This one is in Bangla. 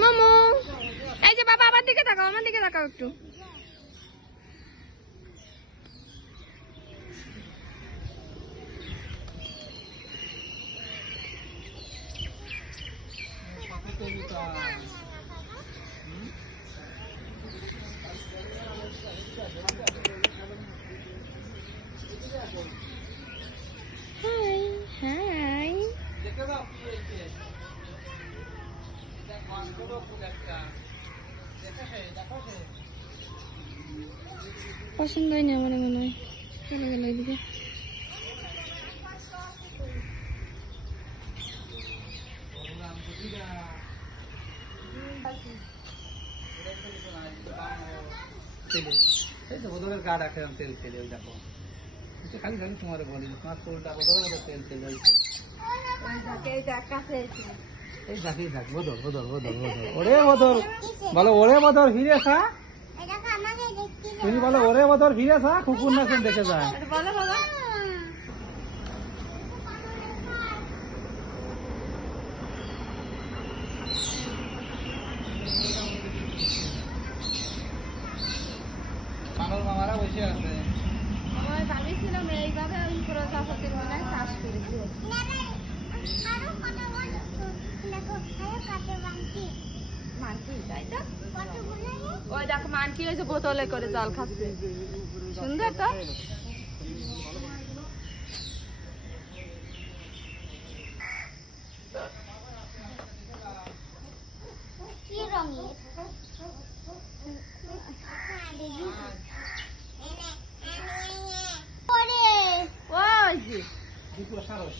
মামু এই যে বাবা আমার দিকে তাকাও একটু। হাই পছন্দ হয়নি আমার মনে হয়, চলে গেল এদিকে। গা রাখে তেল তেলে ওই দেখো খালি খালি তোমার বলি তোমার চুলটা বদল তেল তেল হয়েছে এই দেখি দেখ বদল বদল বদল বদল ওরে বদল বলো ওরে বদল ফিরে খা তুমি বলো ওরে বদল ফিরে খা কুকুর না দেখে যায় মামারা বসে আছে ভাবিছিলাম এইভাবে ওই প্রজাপতির মনে হয় চাষ করেছি। ওই দেখো মানকি হয়েছে বোতলে করে জল খাচ্ছে, সুন্দর তো। কি রঙের দুপুর সারস